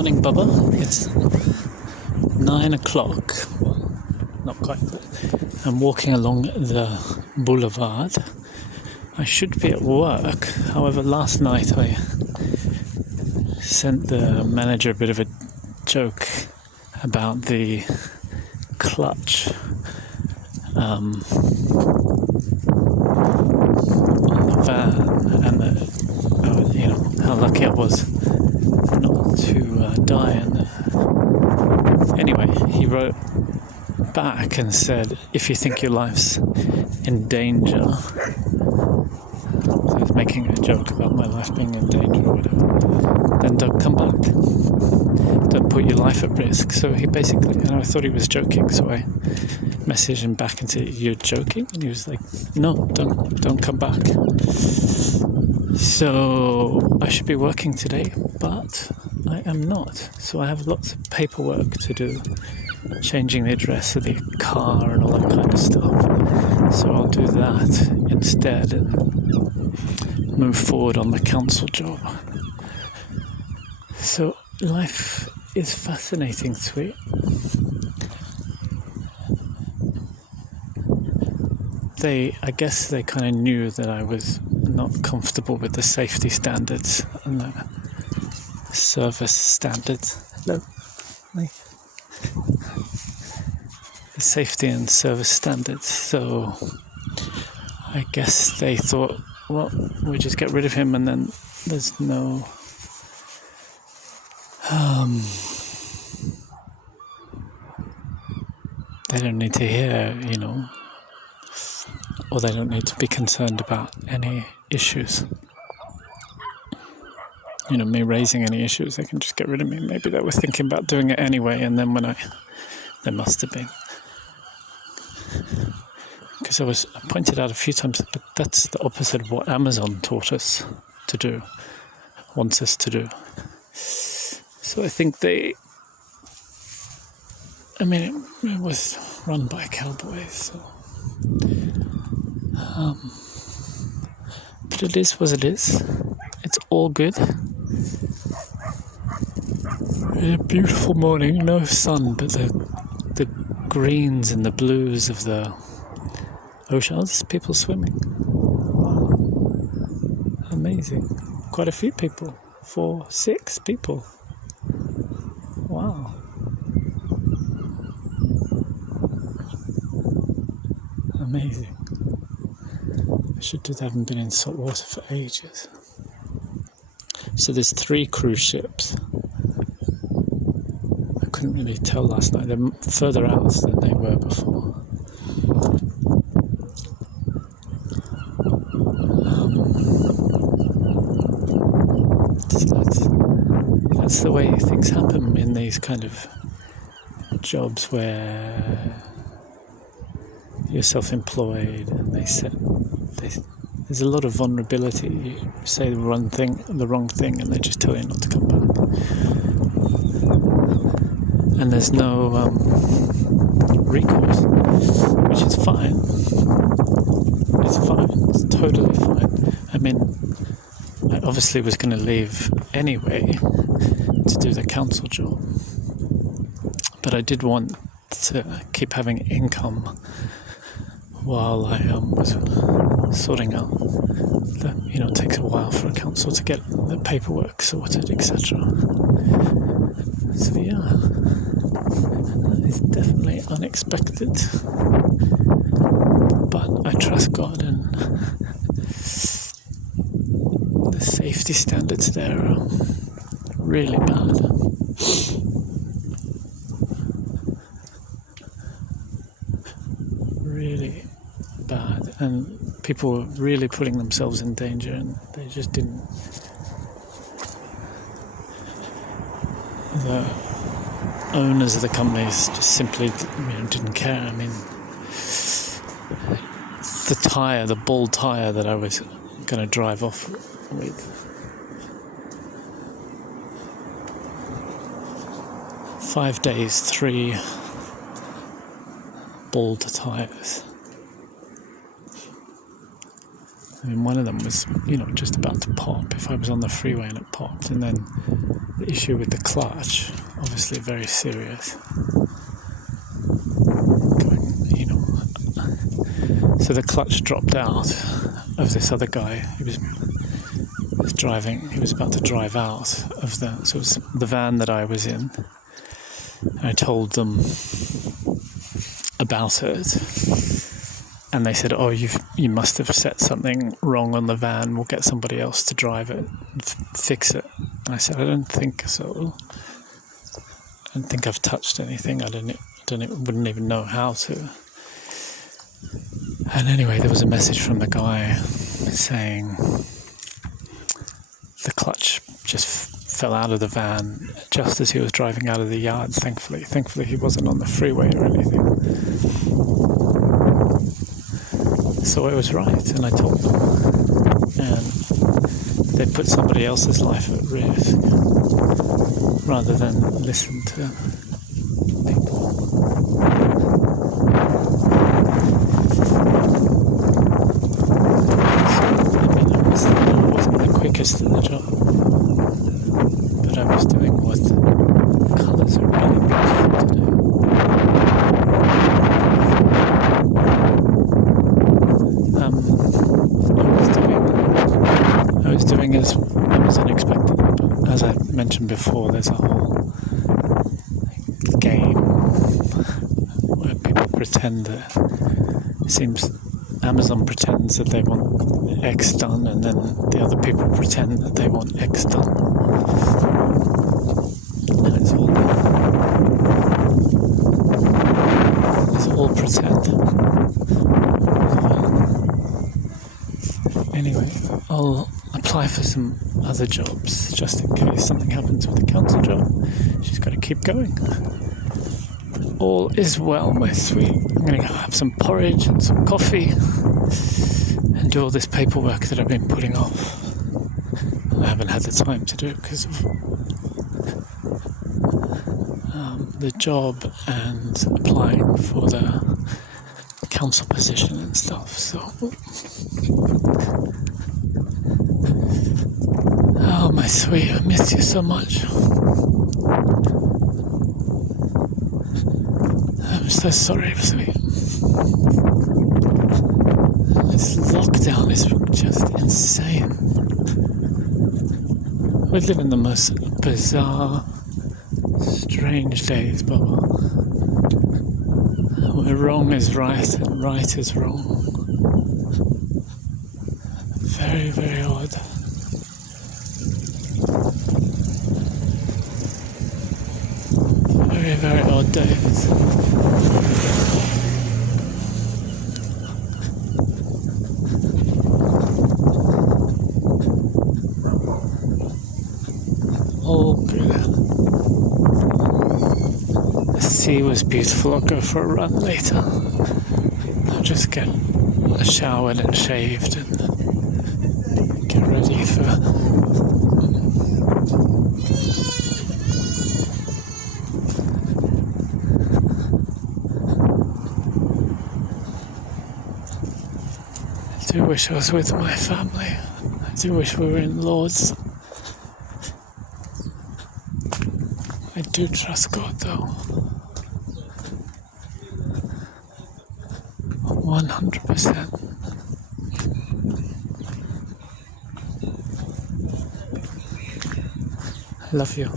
Morning, Bubba. It's 9 o'clock. Well, not quite. I'm walking along the boulevard. I should be at work. However, last night I sent the manager a bit of a joke about the clutch on the van, and how lucky I was not to die. And anyway, he wrote back and said, "If you think your life's in danger," so he's making a joke about my life being in danger or whatever, "then don't come back. Don't put your life at risk." So he basically, and I thought he was joking, so I messaged him back and said, "You're joking?" And he was like, "No, don't come back." So I should be working today, but I am not. So I have lots of paperwork to do, changing the address of the car and all that kind of stuff. So I'll do that instead and move forward on the council job. So life is fascinating, sweet. I guess they kind of knew that I was not comfortable with the safety standards and the service standards. Hello. Hi. The safety and service standards. So I guess they thought, well, we just get rid of him and then there's no they don't need to hear, or they don't need to be concerned about any issues. Me raising any issues, they can just get rid of me. Maybe they were thinking about doing it anyway, and then they must have been. Because I pointed out a few times, but that's the opposite of what Amazon taught us to do, wants us to do. So I think it was run by cowboys, so. But it is what it is. It's all good. A beautiful morning, no sun, but the greens and the blues of the ocean. Oh, there's people swimming. Wow. Amazing. Quite a few people. 6 people. Wow. Amazing. I should do that. I haven't been in salt water for ages. So there's 3 cruise ships. I couldn't really tell last night. They're further out than they were before. So that's the way things happen in these kind of jobs where you're self-employed and there's a lot of vulnerability. You say the wrong thing and they just tell you not to come back. And there's no recourse, which is fine. It's fine. It's totally fine. I obviously was going to leave anyway to do the council job. But I did want to keep having income while I was sorting out it takes a while for a council to get the paperwork sorted, etc. So yeah, that is definitely unexpected, but I trust God, and the safety standards there are really bad. Really bad, and people were really putting themselves in danger, and they just didn't. The owners of the companies just simply didn't care. The bald tire that I was going to drive off with, 5 days, 3 bald tires. I mean, one of them was, just about to pop. If I was on the freeway and it popped, and then the issue with the clutch, obviously very serious. So the clutch dropped out of this other guy. He was driving. He was about to drive out of so it was the van that I was in. I told them about it, and they said, "Oh, you must have set something wrong on the van. We'll get somebody else to drive it and fix it." And I said, "I don't think so. I don't think I've touched anything. Wouldn't even know how to." And anyway, there was a message from the guy saying the clutch just fell out of the van just as he was driving out of the yard. Thankfully he wasn't on the freeway or anything. So I was right, and I told them, and they put somebody else's life at risk rather than listen to people. I wasn't the quickest in the job, but I was doing what colours are really beautiful to do. I was doing as unexpected, but as I mentioned before, there's a whole game where people pretend that it seems Amazon pretends that they want X done, and then the other people pretend that they want X done. And it's all pretend. Anyway, I'll apply for some other jobs just in case something happens with the council job. She's got to keep going. All is well, my sweet. I'm going to have some porridge and some coffee and do all this paperwork that I've been putting off. I haven't had the time to do it because of the job and applying for the council position and stuff. So, oh my sweet, I miss you so much. I'm so sorry, sweet. This lockdown is just insane. We live in the most bizarre, strange days, Baba. Where wrong is right and right is wrong. Very, very odd. Very, very odd days. All good. The sea was beautiful. I'll go for a run later. I'll just get showered and shaved and get ready for I do wish I was with my family. I do wish we were in Lords. I do trust God, though. 100%. I love you.